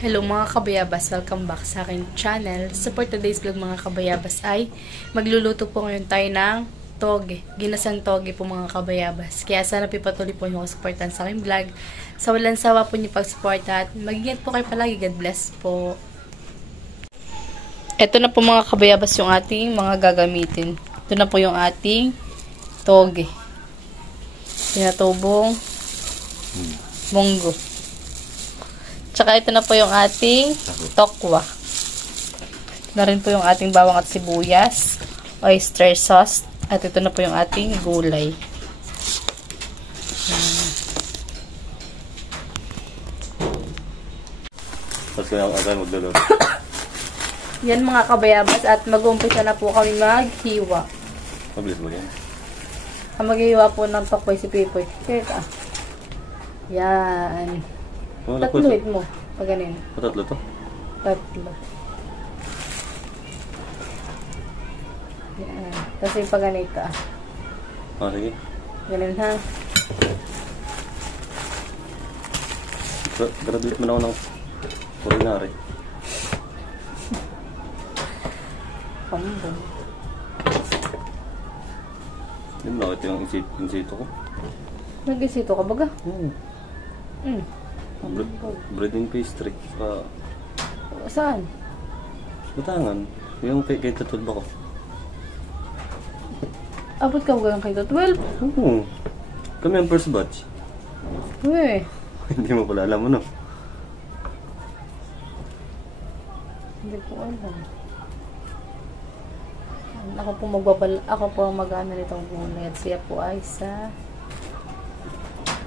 Hello mga kabayabas, welcome back sa aking channel. So for today's vlog mga kabayabas ay magluluto po ngayon tayo ng toge. Ginasang toge po mga kabayabas. Kaya sana pipatuloy po nyo supportan sa aking vlog. Sa walang sawa po nyo pag-support at mag-ingat po kayo palagi. God bless po. Ito na po mga kabayabas yung ating mga gagamitin. Ito na po yung ating toge. Tinatubong munggo. Tsaka ito na po yung ating tokwa. Na rin po yung ating bawang at sibuyas, oyster sauce, at ito na po yung ating gulay. Tapos kaya ako magluluto. Yan mga kabayabas at mag-umpisa na po kami maghiwa. Mabilis mo yan. Ang maghiwa po ng tokwa si Pipoy. Kaya yan. Tatluhit mo. Pag ganun. Tatlo to? Tatlo. Yan. Tapos yung pag ganito Sige. Ganun ha. Graduate mo na ako ng culinary. Pambong. Hindi mo nakita yung insito ko. Nag-isito ka baga? Bread and pastry. Saan? Batangan. Yung kay Tatod ba ko? Abot ka ba kay 12? Oo. Kami ang first batch. Uy. Hindi mo pala alam ano. Hindi po alam. Ako po ang mag-ano nitong gulay at siya po ay sa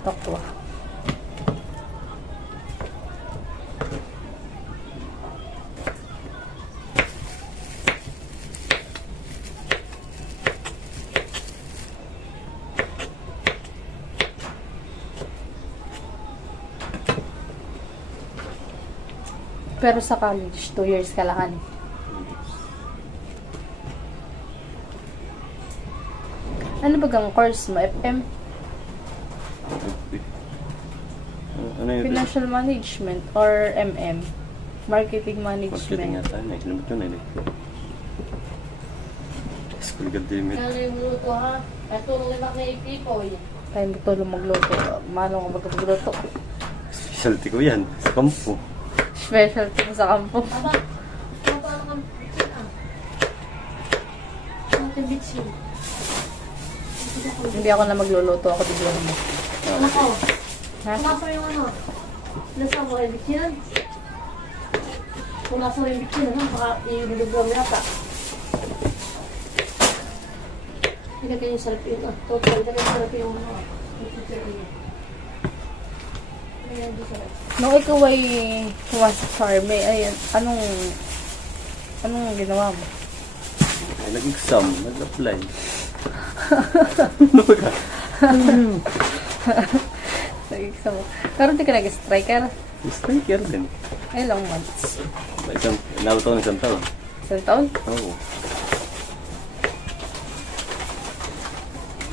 tokwa. Pero sa college, 2 years ka lang. Ano ba ang course mo? FM? Ano yun? Financial Management or MM? Marketing Management. Marketing yata. Nakinabot yun eh. School academic. Naluluto ha. Ito limak na ipipoy. Tayo mo tulong magluto. Mano nga magluto? Specialty ko yan. Sa kampo. Specialty mo sa kampo. Aba, paano kang bitsin ah? Ate bitsin. Hindi ako na magluluto. Ako bigyan mo. Ako, Ha? nasa yung ano? Nasa mo kayo bitsin? Kung nasa mo yung bitsin, ano? Baka i-bilugam yata. Ilagay yung sarap yun. Total, ilagay yung sarap yung ano. Ayan, di sarap. Nung ikaw ay pumasok sa army, ayan, anong ginawa mo? Ay, nag-exam. Nag-apply. Ano ka? Nag-exam mo. Pero hindi ka nag-striker. Striker din. Ilang months? Inabot ako ng isang taon. Isang taon? Oo.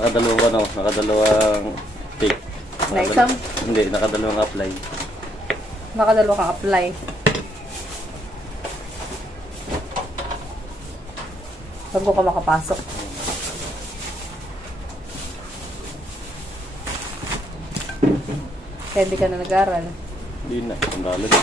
Nakadalawang take. Na exam? Hindi, nakadalawang apply. Nakadalawa kang apply. Bago ka makapasok. Kaya hindi ka na nag-aral. Hindi na, sandalo na.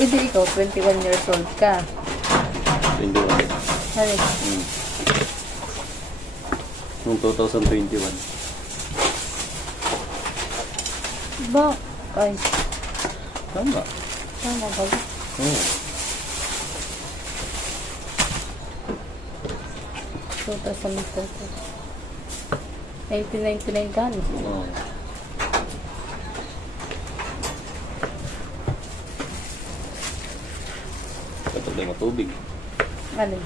Eh di ikaw, 21 years old ka. 21. Hani? Noong 2021. Ba? Ay, Tama. tama ba? Oo. 1999 ka, no? Oo. Problema tubig. Ano?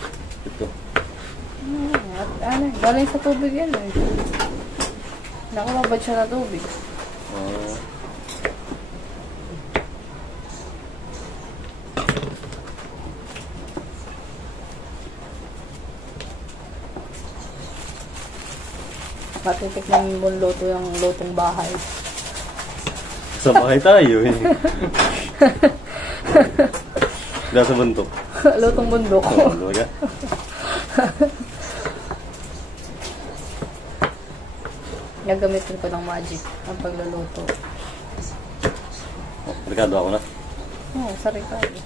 Ito. At ano, galing sa tubig yan eh. Nakamabad siya na tubig. Oh. Matitikman mo luto yung lutong bahay. Sa bahay tayo eh. Nasa bundok. Lutong bundok. Oo, talaga. Gagamitin ko ng magic ang pagluluto. Oh, Ricardo ako na. Oo, sa Ricardo.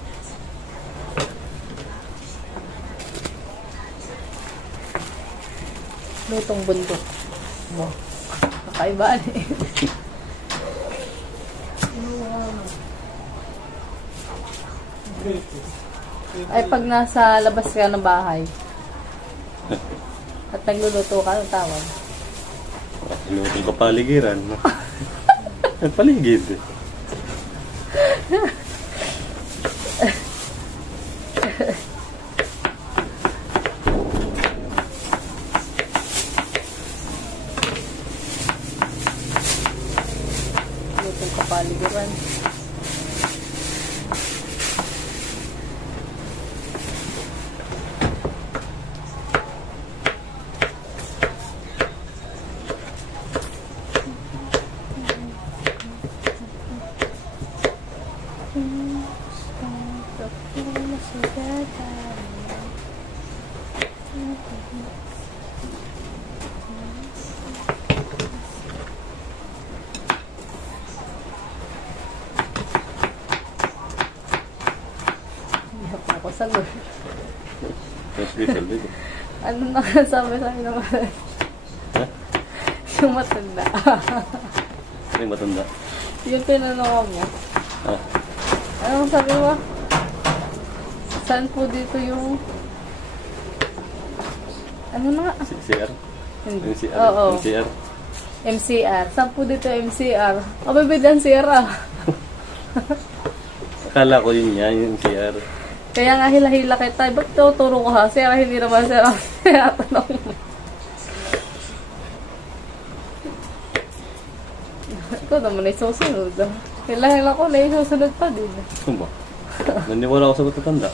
Lutong bundok. Wow. Kakaibaan eh. Ay, pag nasa labas ka ng bahay at nagluluto ka, anong tawag? Ilutong kapaligiran. Paligid. Lutong kapaligiran. Ako sa lord. Special dito. Ano nakasabi sa akin naman? Ha? Yung matanda. Ay, matanda. Yung tinanong mo. Ha? Anong sabi mo? Saan po dito yung... Ano na nga? CR? Hindi. MCR? Oo. MCR? MCR. Saan po dito yung MCR? Kabibid ang CR ah. Akala ko yun yan, yung CR. Kaya nga hila-hila kita. Ba't tuturo ko ha? CR, hindi naman CR. Tinatanong mo. Ito naman ay susunod. Hila-hila ko na yung susunod pa din. Ano ba? Naniwala ako sa matatanda.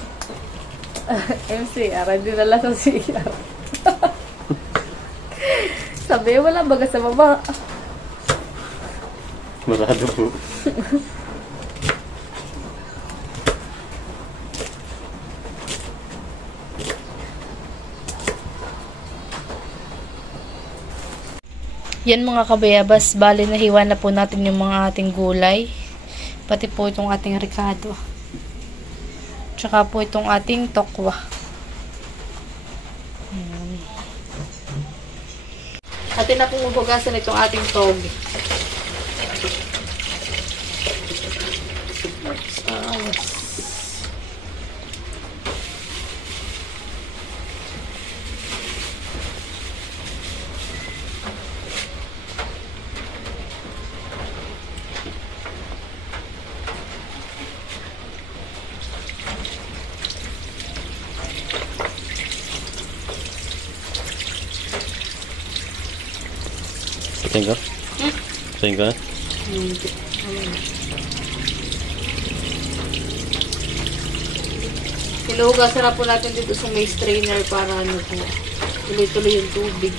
MCR, hindi nala sa CR. Sabi, wala baga sa baba. Marado po. Yan mga kabayabas, bali nahiwa na po natin yung mga ating gulay. Pati po itong ating ricado. Tsaka po itong ating tokwa. Ayan. Atin na pong ubugasan itong ating toge. Pating ka? Pating ka? Hinuhugasan na po natin dito sa may strainer para ano po, tuloy-tuloy yung tubig.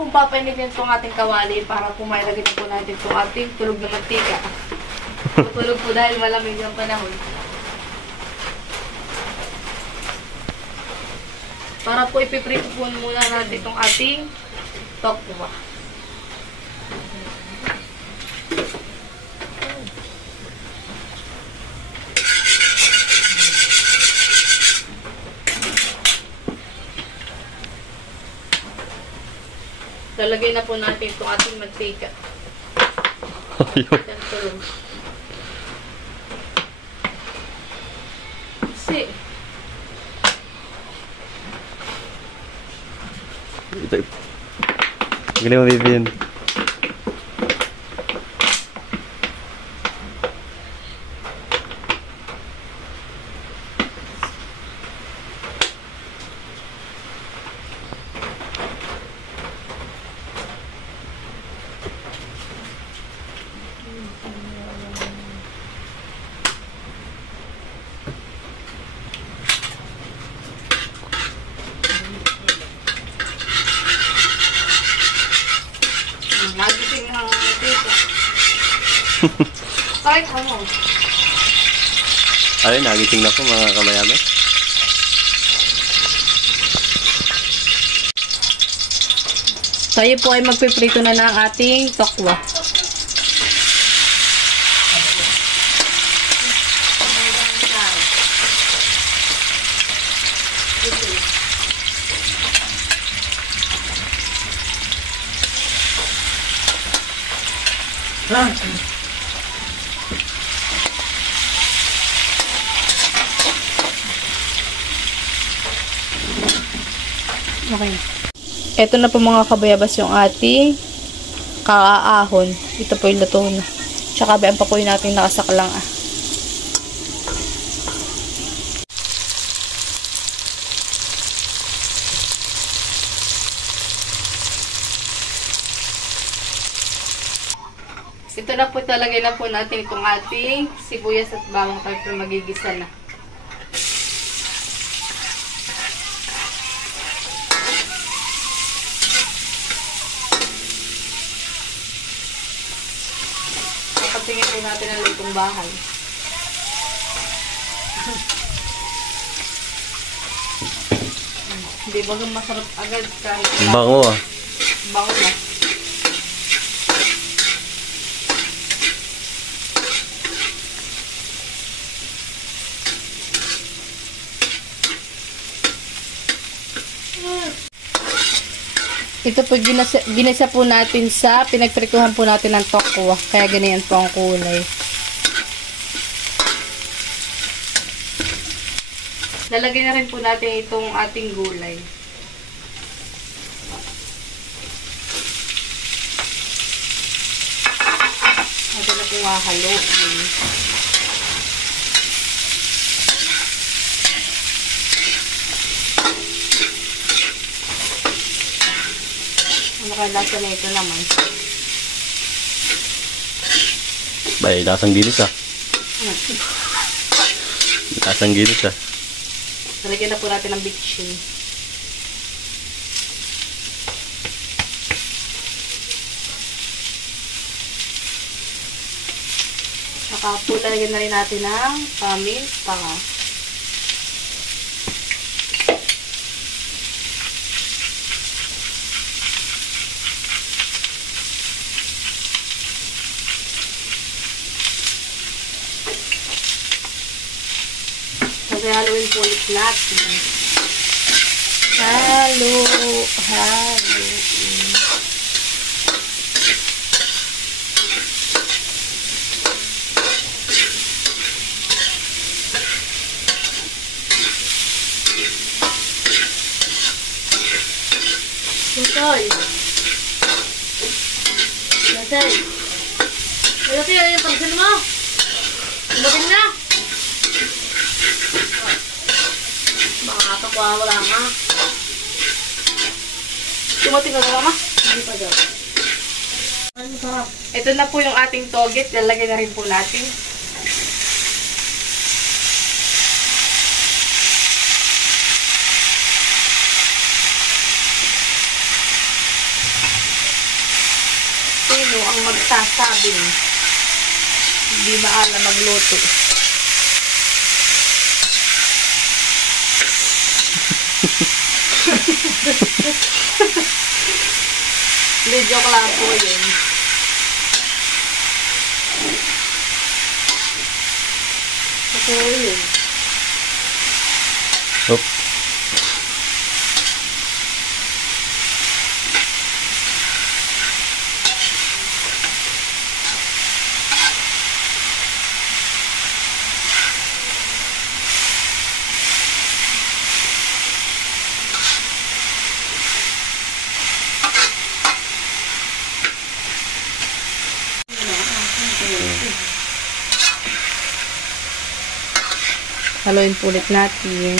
Kung papainigin itong ating kawali para pumailagay po natin itong ating tulog na mantika. Tutulog po dahil malamig yung panahon. Para po ipiprito po muna natin itong ating tokwa. Lalagay na po natin itong ating mantika. Yan tulog. Kasi, Ito. Galing mo, Vivian. Nagising ang tito. Kahit ano. Ayun, nagising na po mga kabayabas. Tayo po ay magpiprito na ng ating tokwa. Okay. Ito na po mga kabayabas yung ating kaaahon. Ito po yung luto na. Tsaka bayaan pa po yung natin nakasaklang ah. Ito na po talagay na po natin itong ating sibuyas at bawang tayo magigisa na. Tingin po natin ang lutong bahay. Hindi ba masarap agad kahit Bango ah. bango na. Ito po ginisa po natin sa pinagprituhan po natin ng tokwa. Kaya ganyan po ang kulay. Lalagay na rin po natin itong ating gulay. Ito na po hahaluin. Ano kaya lasa na ito naman? Bay, lasang ginis ah. Lasang ginis ah. Talagyan na po natin ng bitchin. Saka po talagyan na rin natin ng paminta. Kasi haluin po ulit natin. Haluin. Tutoy. Tutoy. Tutoy, yung parcel mo. Tulotin na. Wala nga. Tumating na lang, ma? Hindi pa daw. Ano sarap? Ito na po yung ating toget. Lalagay na rin po natin. Sino ang magsasabing hindi maalam magluto? Hindi, joke lang po yun. Ako yun. Oop. Haluin po ulit natin.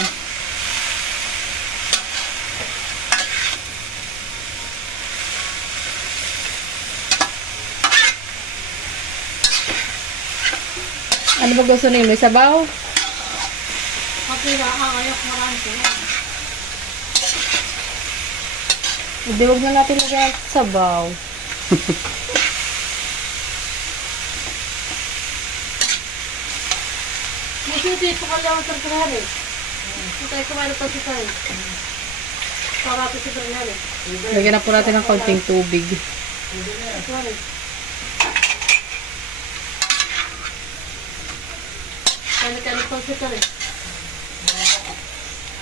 Ano ba gusto niyo? May sabaw? Okay na, ayok marami ko. Hindi, wag na natin lagyan ng sabaw. Dito ka lang sa Bernales. Tayo kumain pa si Tay. Para pa si Bernales. Lagyan na po natin ng kaunting tubig. Sorry. Kaya pa si Tay.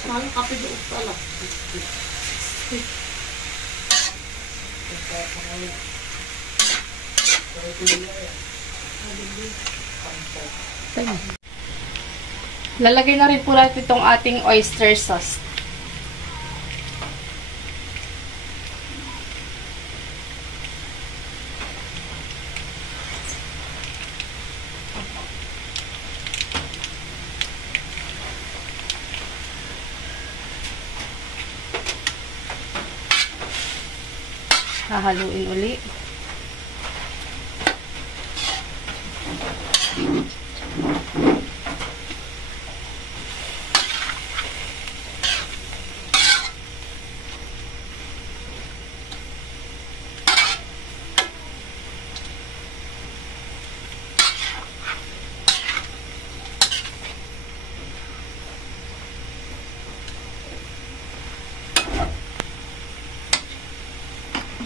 Mahal kape doon pala. Lalagay na rin po natin itong ating oyster sauce. Hahaluin uli.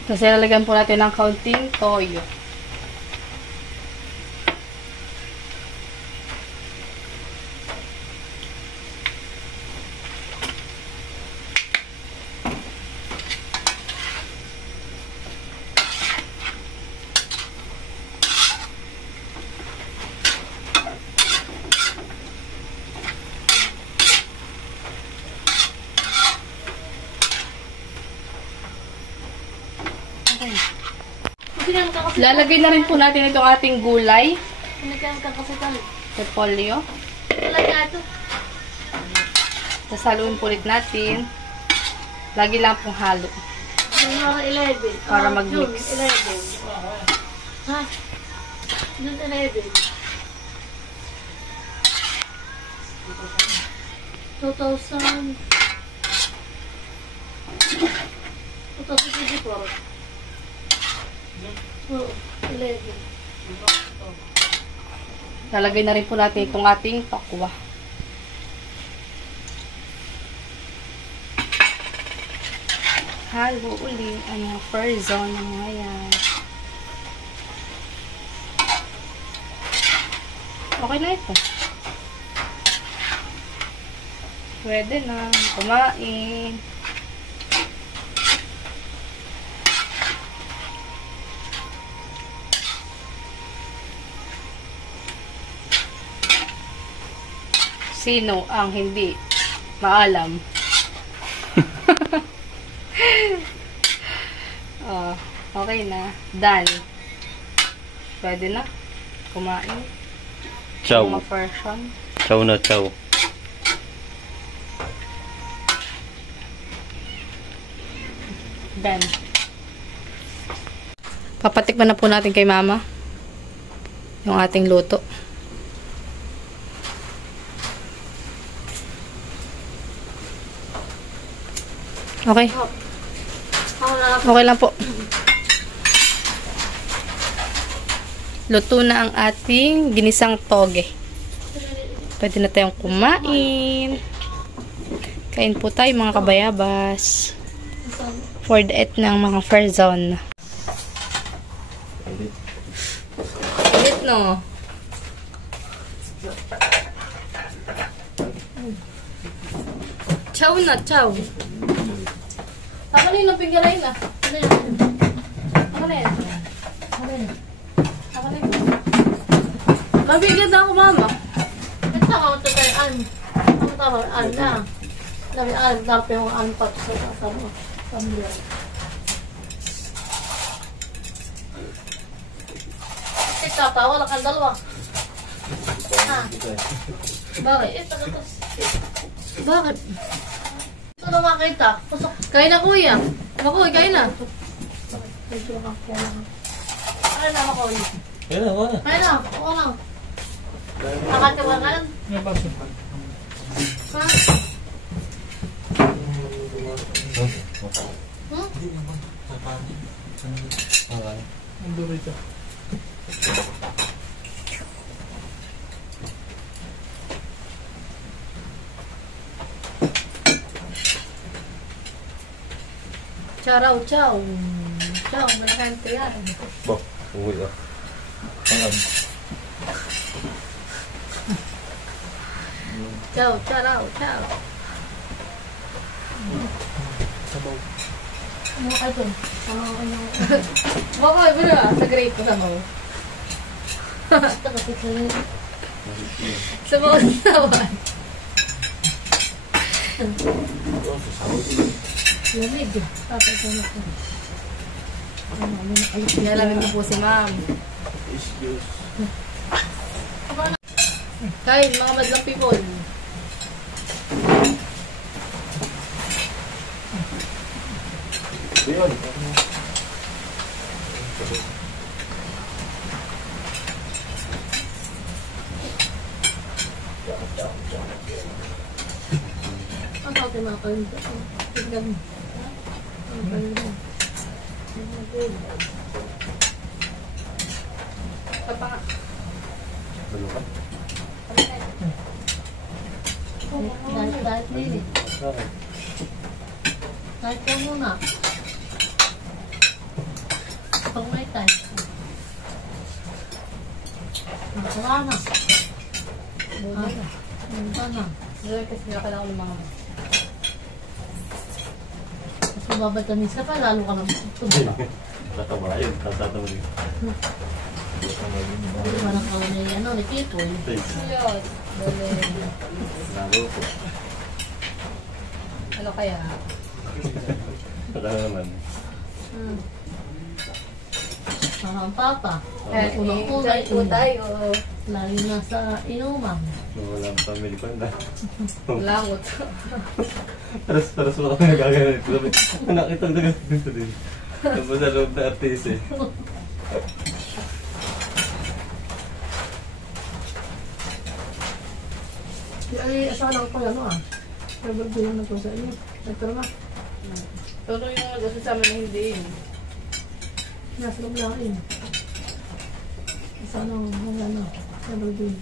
Kasi lalagyan po natin ng kaunting toyo. Lalagay na rin po natin itong ating gulay. Pinagyan ka kasi Tay. Repolyo. Wala nga ito. Tapos haluin po ulit natin. Lagi lang pong halo. Mga 11. Para June mag-mix. 11. Ha? June 11. 2024. Oo, 11. Lalagay na rin po natin itong ating pakwa. Halo uli ang frozen ng mga yan. Okay na ito. Pwede na kumain. Sino ang hindi maalam? Oh, okay na. Done. Pwede na. Kumain. Chow. Mga version. Chow na chow. Done. Papatikman na po natin kay Mama yung ating luto. Okay. Okay lang po. Luto na ang ating ginisang toge. Pwede na tayong kumain. Kain po tayo mga kabayabas. For the eat ng mga frozen. Edit no. Chow na, chow. Ako na yung napinggalay na. Ako na yan. Ako na yan. Ako na yan. Mabigyan na ako, Mama. Ito ako, ito tayo, ang tama, na. Dapat yung pa sa kasama. Pamilya. Tatawa lang kang dalawa. Ah. Bakit? Bakit? Ito na makita. Pusok. Kain na kuya. Makoy, kain na. Ay na, makoy. Yan na, wala. Ay na, oo na. Nakatiwangan. Ha? Hmm? Charaw, chow. Chow, malaking yan. Bo, uwi ah. Alam. Chow, charaw, chow. Ano ka ito? Makoy, bro, sa grade ko sa mo. Basta kasi sa'yo. Sa mga sawan. Lamig. Tapos ano ko. Nalamin mo po si ma'am. Kain, mga madlang people. Yun. Ang tawag yung mga kalito. Tignan mo. Ang kalito. Kapa. Ano ka? Dahil nili. Bakit? Dahil ka muna. Pag may time. Wala na. Wala na. Dahil kasi nakala ko ng mga Mas mababatamis ka pa, lalo ka lang tumaba. Tatawa yun. Tatawa din. Hindi ba nang kawan ni ano, ni Pipoy? Yun. Lalo po. Ano kaya? Wala naman. Parang papa. Eh, Unang kulay, po tayo. lalo na sa inuman. Wala ang family ko. Langot. Taras mo kami nagagalit. Nakita ko nagagalit din. Tapos sa loob na artist eh. Ay, asawa lang ko ano ah. Pero bilang na ko sa inyo. Nagtara na. Pero yung nag-asa sa amin na hindi yun. Nasa loob lang yun. Asawa lang, wala na. Pero din.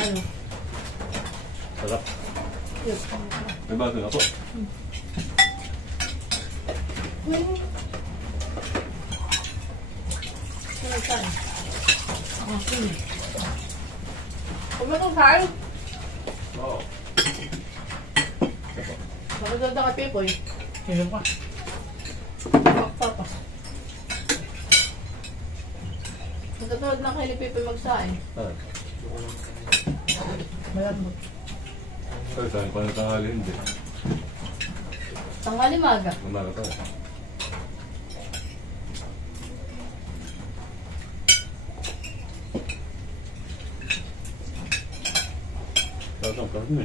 Ano? Sarap. Yun. May bago na po. Ano saan? Okay. Kung ano saan? Oo. Magandang ka Pipoy. Kaya pa. Papa. Magkatawad na kayo ni Pipoy magsain. Ah. Malambot. Pero saan pa natanghali hindi. Tanghali maga. Umaga pa. Tatang karne.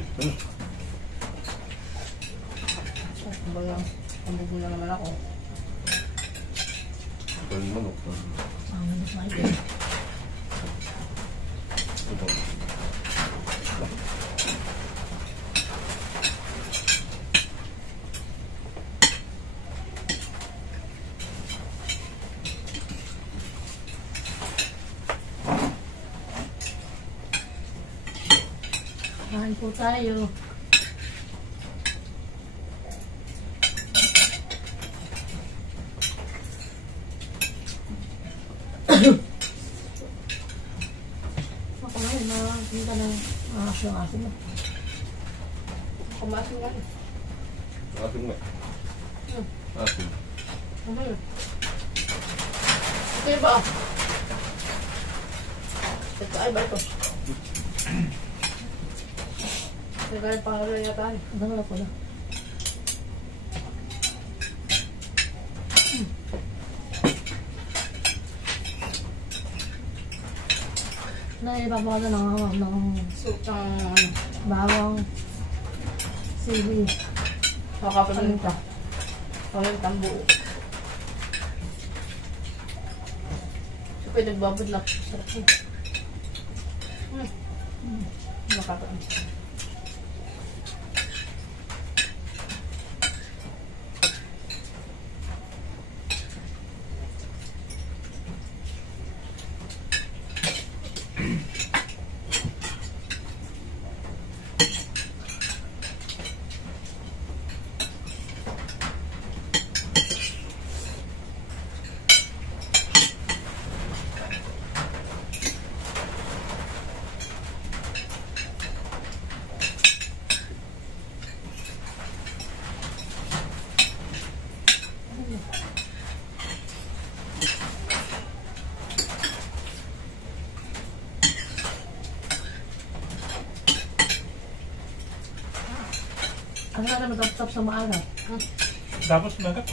Kumbaga, pambugo na naman ako. Karne manok. Ang manok na ito. Ito. Kain po tayo. Ako ngayon, nakakita na aso-aso na. Kumasin ka. Asin nga. Asin. Ano yun? Ito yung ba? Ito ay ba ito? Nagalit pa nga yata. Dalawa pala. Naipapakala ng Soup ng bawang, sili, kakapalinta. Walang tambo. So, pwede nagbabad lang. Sarap yun. Makakapalinta. Ang ganda matapos sa maaga. Tapos, nagat.